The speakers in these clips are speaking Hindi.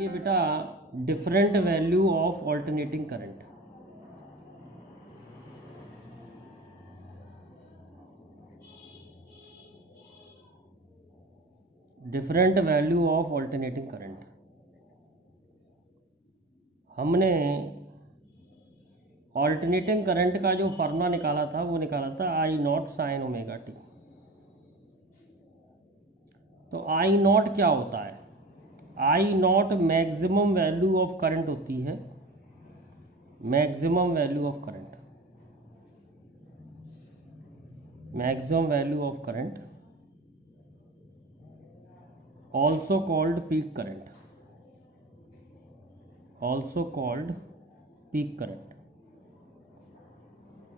देखिए बेटा, different value of alternating current. Different value of alternating current हमने ऑल्टरनेटिंग करंट का जो फार्मूला निकाला था वो निकाला था I naught sine omega t. तो आई नॉट क्या होता है? I naught maximum value of current होती है, maximum value of current, maximum value of current also called peak current, also called peak current.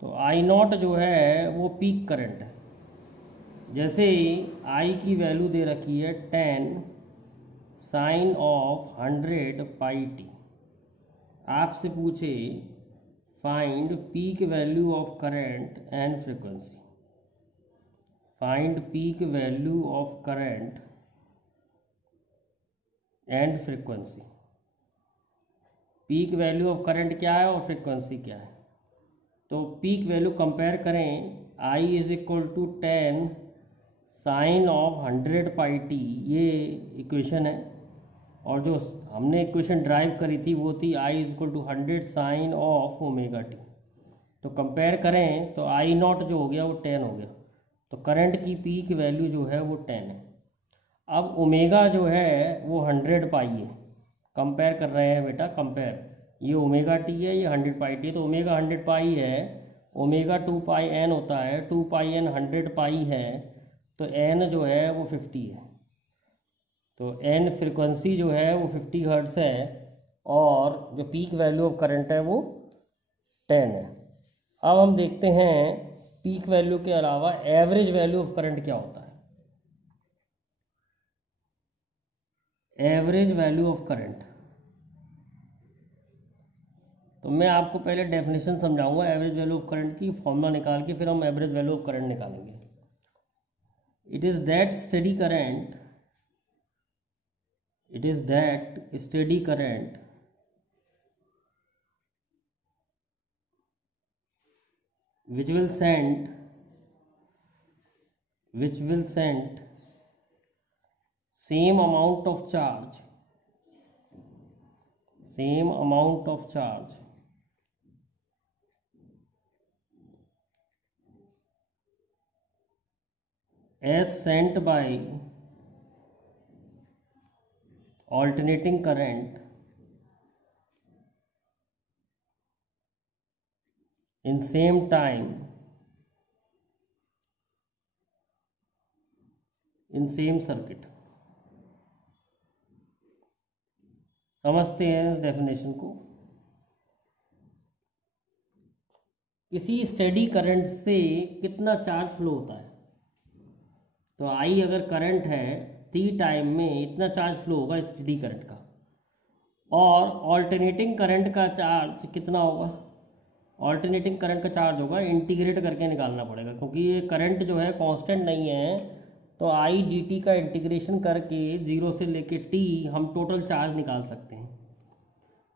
तो आई नॉट जो है वो पीक करंट है। जैसे आई की वैल्यू दे रखी है 10 साइन ऑफ 100 पाई टी, आपसे पूछे find peak value of current and frequency, find peak value of current and frequency. Peak value of current क्या है और फ्रीक्वेंसी क्या है? तो पीक वैल्यू कंपेयर करें, I is equal to 10 sine of 100 pi t, ये इक्वेशन है। और जो हमने इक्वेशन ड्राइव करी थी वो थी I is equal to 100 sine of omega t. तो कंपेयर करें तो आई नॉट जो हो गया वो 10 हो गया। तो करंट की पीक वैल्यू जो है वो 10 है। अब ओमेगा जो है वो 100 पाई है। कंपेयर कर रहे हैं बेटा, कंपेयर, ये ओमेगा टी है, ये 100 पाई टी है। तो ओमेगा 100 पाई है, ओमेगा 2 पाई एन होता है, 2 पाई एन 100 पाई है, तो एन जो है वो 50 है। तो एन फ्रिक्वेंसी जो है वो 50 हर्ट्स है और जो पीक वैल्यू ऑफ करंट है वो 10 है। अब हम देखते हैं पीक वैल्यू के अलावा एवरेज वैल्यू ऑफ करंट क्या होता है। एवरेज वैल्यू ऑफ करंट, तो मैं आपको पहले डेफिनेशन समझाऊंगा एवरेज वैल्यू ऑफ करंट की, फॉर्मूला निकाल के फिर हम एवरेज वैल्यू ऑफ करंट निकालेंगे। It is that steady current, it is that steady current which will send same amount of charge, same amount of charge as sent by alternating current in same time in same circuit। समझते हैं इस डेफिनेशन को। किसी स्टेडी करंट से कितना चार्ज फ्लो होता है? तो आई अगर करंट है टी टाइम में इतना चार्ज फ्लो होगा स्टेडी करंट का, और ऑल्टरनेटिंग करंट का चार्ज कितना होगा? ऑल्टरनेटिंग करंट का चार्ज होगा, इंटीग्रेट करके निकालना पड़ेगा क्योंकि ये करंट जो है कांस्टेंट नहीं है। तो आई डी टी का इंटीग्रेशन करके 0 से लेके टी हम टोटल चार्ज निकाल सकते हैं।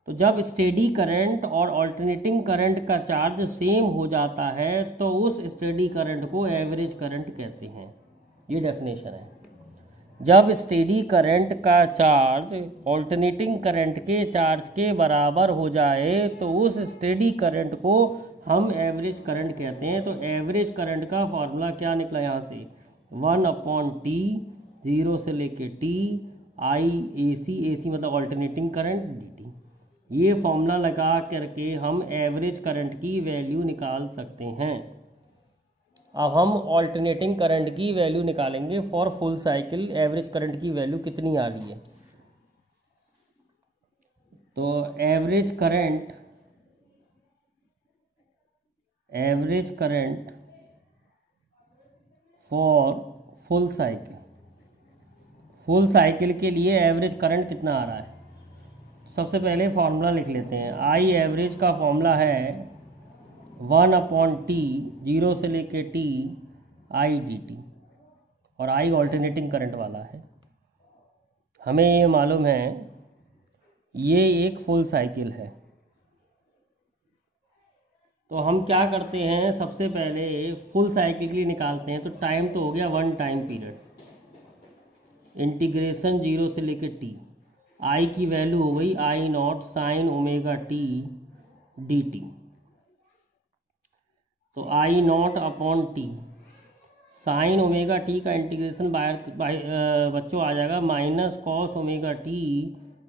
तो जब स्टेडी करंट और ऑल्टरनेटिंग करंट का चार्ज सेम हो जाता है तो उस स्टेडी करंट को एवरेज करंट कहते हैं। ये डेफिनेशन है। जब स्टेडी करंट का चार्ज ऑल्टरनेटिंग करंट के चार्ज के बराबर हो जाए तो उस स्टेडी करंट को हम एवरेज करंट कहते हैं। तो एवरेज करंट का फॉर्मूला क्या निकला यहाँ से? 1/T, 0 से लेके टी, आई ए सी मतलब ऑल्टरनेटिंग करंट डी टी। ये फॉर्मूला लगा करके हम एवरेज करंट की वैल्यू निकाल सकते हैं। अब हम ऑल्टरनेटिंग करंट की वैल्यू निकालेंगे for full cycle. Average current की वैल्यू कितनी आ रही है? तो average current for full cycle, full cycle के लिए एवरेज करंट कितना आ रहा है? सबसे पहले फॉर्मूला लिख लेते हैं। आई एवरेज का फॉर्मूला है 1/T, 0 से लेके टी, आई डी टी, और आई ऑल्टरनेटिंग करंट वाला है। हमें ये मालूम है ये एक फुल साइकिल है। तो हम क्या करते हैं, सबसे पहले फुल साइकिल के लिए निकालते हैं। तो टाइम तो हो गया 1 टाइम पीरियड, इंटीग्रेशन 0 से लेकर टी, आई की वैल्यू हो गई I naught sine omega T D T. तो I naught upon T sine omega T का इंटीग्रेशन बच्चों आ जाएगा minus cos omega T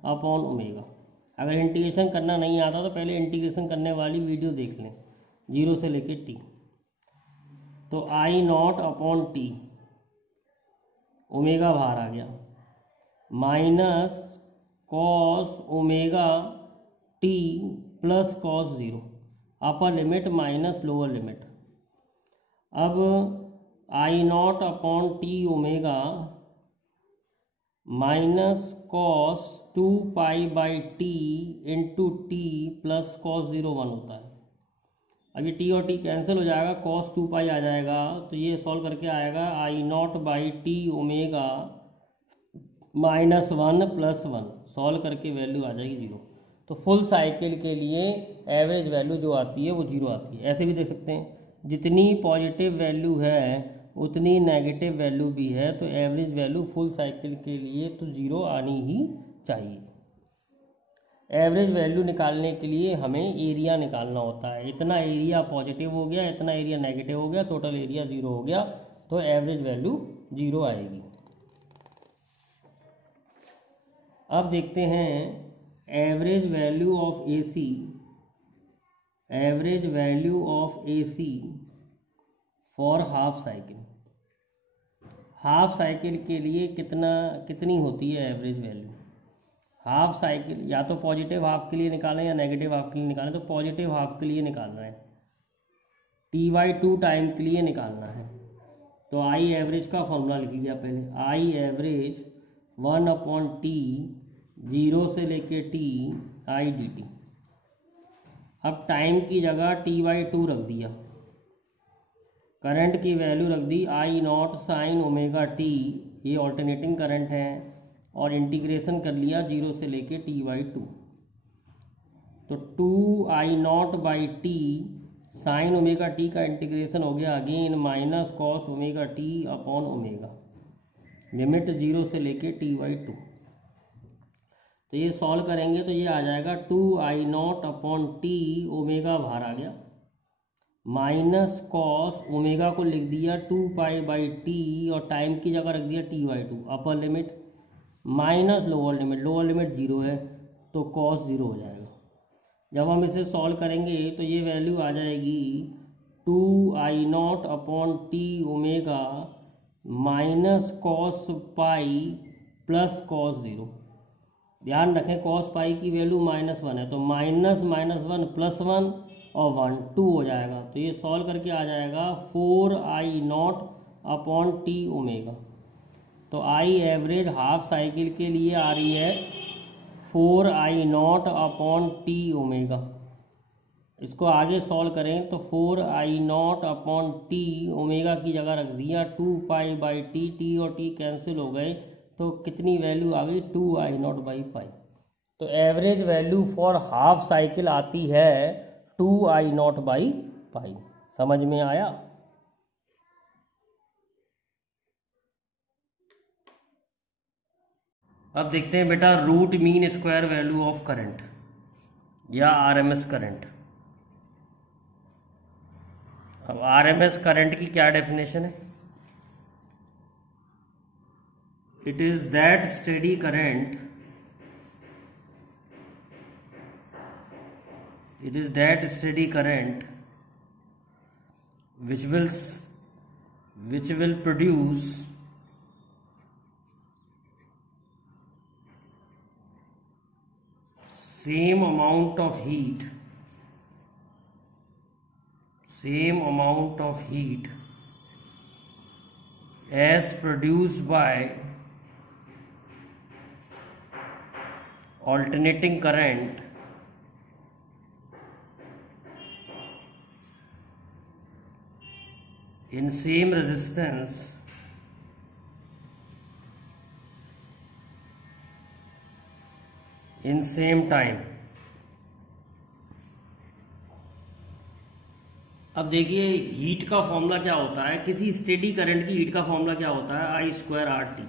upon omega. अगर इंटीग्रेशन करना नहीं आता तो पहले इंटीग्रेशन करने वाली वीडियो देख लें, 0 से लेके टी। तो I naught upon T, omega बाहर आ गया, minus cos omega T plus cos 0, upper limit minus lower limit. अब I naught upon T omega minus cos 2 pi by T into T plus cos 0 1 होता है। अब ये टी और टी कैंसिल हो जाएगा, कॉस 2 पाई आ जाएगा। तो ये सॉल्व करके आएगा I naught by T omega minus 1 plus 1, solve करके वैल्यू आ जाएगी 0। तो फुल साइकिल के लिए एवरेज वैल्यू जो आती है वो 0 आती है। ऐसे भी देख सकते हैं, जितनी पॉजिटिव वैल्यू है उतनी नेगेटिव वैल्यू भी है, तो एवरेज वैल्यू फुल साइकिल के लिए तो 0 आनी ही चाहिए। एवरेज वैल्यू निकालने के लिए हमें एरिया निकालना होता है। इतना एरिया पॉजिटिव हो गया, इतना एरिया नेगेटिव हो गया, टोटल एरिया 0 हो गया, तो एवरेज वैल्यू 0 आएगी। अब देखते हैं average value of AC, average value of AC for half cycle. Half cycle के लिए कितनी होती है एवरेज वैल्यू? हाफ साइकिल या तो पॉजिटिव हाफ के लिए निकालें या नेगेटिव हाफ के लिए निकालें। तो पॉजिटिव हाफ के लिए निकालना है, T/2 टाइम के लिए निकालना है। तो आई एवरेज का फॉर्मूला लिख लिया पहले, आई एवरेज 1 अपॉन टी 0 से लेके टी आई डी टी। अब टाइम की जगह T/2 रख दिया, करंट की वैल्यू रख दी आई नॉट साइन ओमेगा टी, ये ऑल्टरनेटिंग करंट है, और इंटीग्रेशन कर लिया 0 से लेके T/2। तो 2 I naught by T sine omega T का इंटीग्रेशन हो गया again minus cos omega T upon omega, limit 0 से लेके T/2। तो ये सॉल्व करेंगे तो ये आ जाएगा 2 I naught upon T, omega बाहर आ गया, माइनस कॉस ओमेगा को लिख दिया 2 पाई बाई टी और टाइम की जगह रख दिया T/2, अपर limit minus lower limit, lower limit 0 है तो कॉस 0 हो जाएगा। जब हम इसे सॉल्व करेंगे तो ये वैल्यू आ जाएगी 2 I naught upon T omega minus cos pi plus cos 0। ध्यान रखें कॉस पाई की वैल्यू -1 है, तो माइनस -1 प्लस 1 और 1 2 हो जाएगा। तो ये सॉल्व करके आ जाएगा 4 आई नॉट अपॉन टी ओमेगा। तो आई एवरेज हाफ साइकिल के लिए आ रही है 4 आई नॉट अपॉन टी ओमेगा। इसको आगे सॉल्व करें तो 4 आई नॉट अपॉन टी ओमेगा की जगह रख दिया 2 पाई बाई टी, टी और टी कैंसिल हो गए, तो कितनी वैल्यू आ गई 2 आई नॉट बाई पाई। तो average value for half cycle आती है 2 आई नॉट बाई पाई। समझ में आया? अब देखते हैं बेटा root mean square value of current या आरएमएस करंट। अब आरएमएस करंट की क्या डेफिनेशन है? It is that steady current, it is that steady current which will produce same amount of heat as produced by alternating current in same resistance in same time. अब देखिए हीट का फॉर्मूला क्या होता है, किसी स्टेडी करंट की हीट का फॉर्मूला क्या होता है, आई स्क्वायर आर टी।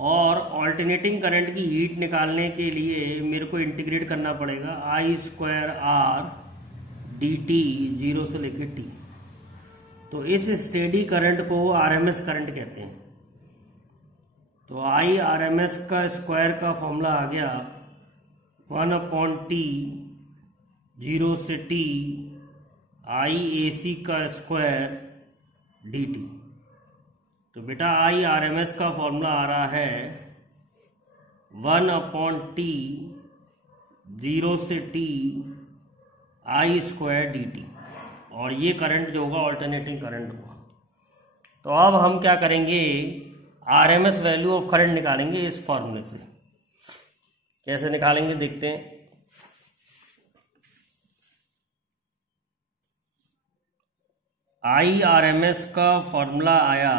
और ऑल्टरनेटिंग करंट की हीट निकालने के लिए मेरे को इंटीग्रेट करना पड़ेगा I square R D T, zero से लेके टी। तो इस स्टेडी करंट को आरएमएस करंट कहते हैं। तो आई आरएमएस का स्क्वायर का फॉर्मूला आ गया 1/t, जीरो से टी, आई ए सी का स्क्वायर डी टी। तो बेटा आई आरएमएस का फॉर्मूला आ रहा है 1/t, जीरो से टी, आई स्क्वायर डी टी। और ये करंट जो होगा ऑल्टरनेटिंग करंट होगा। तो अब हम क्या करेंगे, आरएमएस वैल्यू ऑफ करंट निकालेंगे इस फॉर्मूले से। कैसे निकालेंगे देखते हैं। आई आरएमएस का फॉर्मूला आया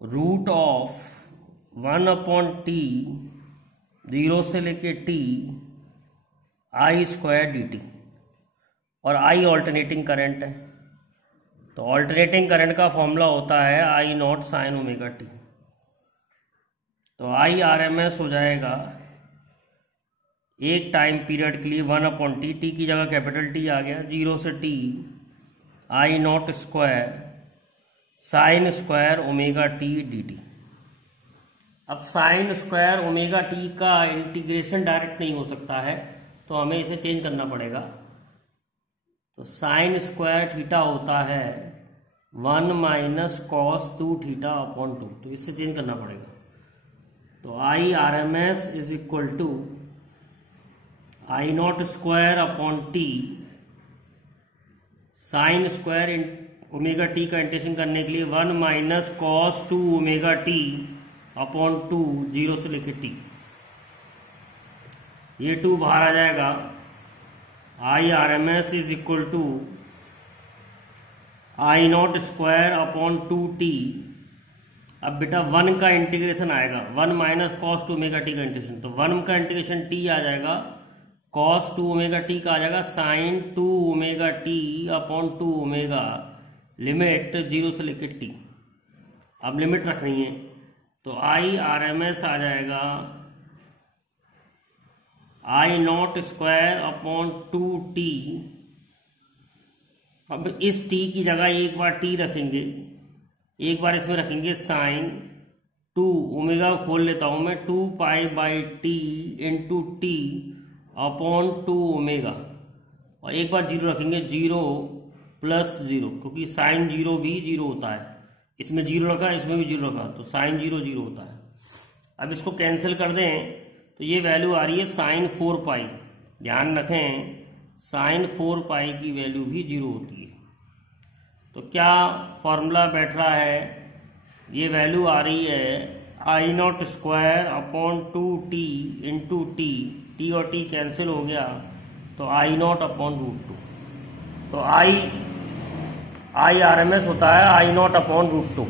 रूट ऑफ 1/t, जीरो से लेके टी, आई स्क्वायर डी टी। और आई ऑल्टरनेटिंग करंट है, तो ऑल्टरनेटिंग करंट का फॉर्मूला होता है I naught sine omega t. तो आई आर एम एस हो जाएगा एक टाइम पीरियड के लिए 1/t, टी की जगह कैपिटल टी आ गया, जीरो से टी, आई naught square sine square omega T D T. अब साइन स्क्वायर ओमेगा टी का इंटीग्रेशन डायरेक्ट नहीं हो सकता है, तो हमें इसे चेंज करना पड़ेगा। तो साइन स्क्वायर थीटा होता है 1 माइनस कॉस 2 थीटा अपॉन 2, तो इससे चेंज करना पड़ेगा। तो I R M S is equal to I naught square upon T, sine square omega T का इंटीग्रेशन करने के लिए 1 minus cos 2 omega T upon 2, zero से लेके टी। ये 2 बाहर आ जाएगा। I R M S is equal to I naught square upon 2t। अब बेटा 1 का इंटीग्रेशन आएगा, 1 माइनस कॉस 2 ओमेगा टी का इंटीग्रेशन, तो 1 का इंटीग्रेशन t आ जाएगा, कॉस 2 ओमेगा टी का आ जाएगा sine 2 omega T upon 2 omega, limit zero से लेके t। अब लिमिट रखनी है, तो आई आर एम एस आ जाएगा I naught square upon 2t। अब इस t की जगह एक बार t रखेंगे, एक बार इसमें रखेंगे साइन 2 ओमेगा खोल लेता हूं मैं, 2 pi by T into T upon 2 omega, और एक बार जीरो रखेंगे, 0 प्लस 0, क्योंकि साइन 0 भी 0 होता है। इसमें 0 रखा, इसमें भी 0 रखा, तो साइन 0 0 होता है। अब इसको कैंसिल कर दें तो ये वैल्यू आ रही है साइन 4 पाई। ध्यान रखें साइन 4 पाई की वैल्यू भी 0 होती है। तो क्या फॉर्मूला बैठ रहा है, ये वैल्यू आ रही है I naught square upon 2t into T, T और टी कैंसिल हो गया, तो आई नॉट अपॉन रूट 2। तो आई आर एम एस होता है आई नॉट अपॉन रूट 2।